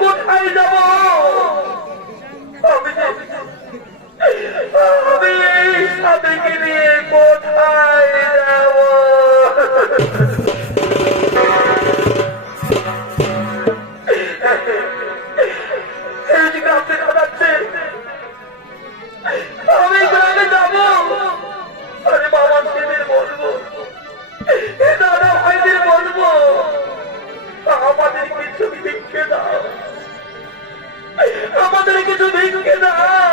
কোথায় যাব? que tu tem que dar.